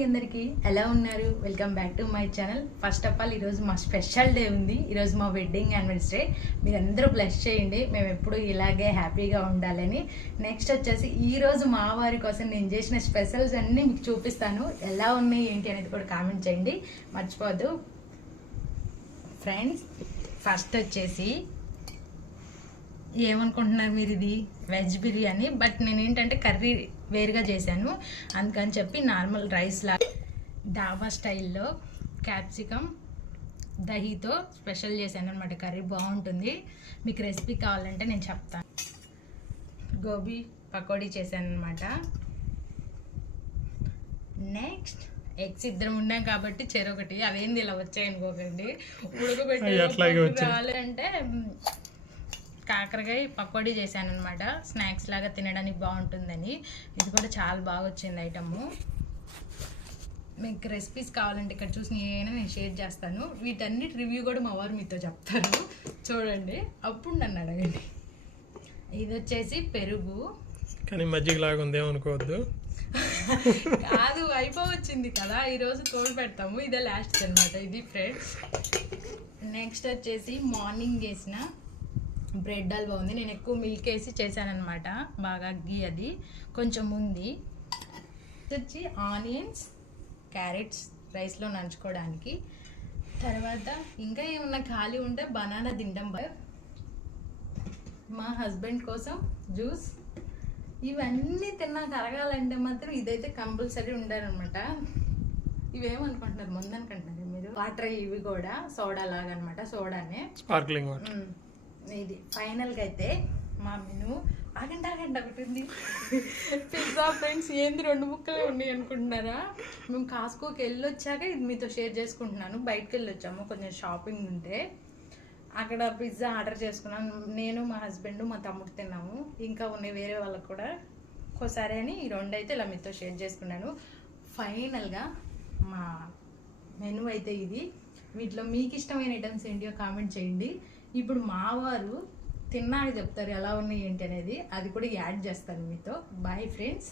అండి అందరికీ ఎలా ఉన్నారు? Welcome back to my channel. First of all ఈరోజు మా స్పెషల్ డే ఉంది. ఈరోజు మా వెడ్డింగ్ యానివర్సరీ. మీరందరూ బ్లెస్ చేయండి, మేము ఎప్పుడు ఇలాగే హ్యాపీగా ఉండాలని. నెక్స్ట్ వచ్చేసి ఈరోజు మా వారి కోసం నేను చేసిన స్పెషల్స్ అన్నీ మీకు చూపిస్తాను. ఎలా ఉన్నాయి ఏంటి అనేది కూడా కామెంట్ చేయండి, మర్చిపోవద్దు ఫ్రెండ్స్. ఫస్ట్ వచ్చేసి ఏమనుకుంటున్నారు మీరు, ఇది వెజ్ బిర్యానీ, బట్ నేను ఏంటంటే కర్రీ వేరుగా చేశాను. అందుకని చెప్పి నార్మల్ రైస్ లా డాబా స్టైల్లో క్యాప్సికమ్ దహీతో స్పెషల్ చేశాను అనమాట. కర్రీ బాగుంటుంది. మీకు రెసిపీ కావాలంటే నేను చెప్తాను. గోబీ పకోడీ చేశాను అనమాట. నెక్స్ట్ ఎగ్స్ ఇద్దరం ఉన్నాం కాబట్టి చెరొకటి, అవేంది ఇలా వచ్చాయనుకోకండి, ఉడకబెట్టి రావాలంటే కాకరకాయ పకోడీ చేశాను అనమాట. స్నాక్స్ లాగా తినడానికి బాగుంటుందని. ఇది కూడా చాలా బాగా వచ్చింది ఐటము. మీకు రెసిపీస్ కావాలంటే ఇక్కడ చూసి నేను షేర్ చేస్తాను. వీటన్నిటి రివ్యూ కూడా మా వారు మీతో చెప్తారు, చూడండి, అప్పుడు నన్ను అడగండి. ఇది వచ్చేసి పెరుగు, కానీ మజ్జిగ లాగా ఉంది ఏమనుకోవద్దు. కాదు, అయిపోవచ్చింది కదా, ఈరోజు తోడు పెడతాము. ఇదే లాస్ట్ అనమాట. ఇది ఫ్రెండ్స్. నెక్స్ట్ వచ్చేసి మార్నింగ్ చేసిన బ్రెడ్ హల్వా ఉంది. నేను ఎక్కువ మిల్క్ వేసి చేశానమాట, బాగా గీ అది కొంచెం ఉంది. వచ్చి ఆనియన్స్, క్యారెట్స్ రైస్లో నంచుకోవడానికి. తర్వాత ఇంకా ఏమన్నా ఖాళీ ఉంటే బనానా తింటాం. మా హస్బెండ్ కోసం జ్యూస్. ఇవన్నీ తిన్నాక అరగాలంటే మాత్రం ఇదైతే కంపల్సరీ ఉండాలన్నమాట. ఇవేమనుకుంటున్నారు, ముందనుకుంటున్నారు మీరు, వాటర్ ఇవి కూడా సోడా లాగా అనమాట, సోడానే, స్పార్క్లింగ్ వాటర్. ఇది ఫైనల్గా అయితే మా మెను. ఆగండి ఒకటి ఉంది, పిజ్జా ఫ్రెండ్స్. ఏంది 2 ముక్కలే ఉన్నాయి అనుకుంటున్నారా? మేము కాస్కోకి వెళ్ళొచ్చాక ఇది మీతో షేర్ చేసుకుంటున్నాను. బయటకు వెళ్ళొచ్చాము, కొంచెం షాపింగ్ ఉంటే అక్కడ పిజ్జా ఆర్డర్ చేసుకున్నాను. నేను, మా హస్బెండ్, మా తమ్ముడు తిన్నాము. ఇంకా ఉన్నాయి వేరే వాళ్ళకు కూడా ఒకసారి అని ఈ 2 అయితే ఇలా మీతో షేర్ చేసుకున్నాను. ఫైనల్గా మా మెను అయితే ఇది. వీటిలో మీకు ఇష్టమైన ఐటమ్స్ ఏంటో కామెంట్ చేయండి. ఇప్పుడు మా వారు తిన్నాక చెప్తారు ఎలా ఉన్నాయి ఏంటి అనేది, అది కూడా యాడ్ చేస్తాను మీతో. Bye friends.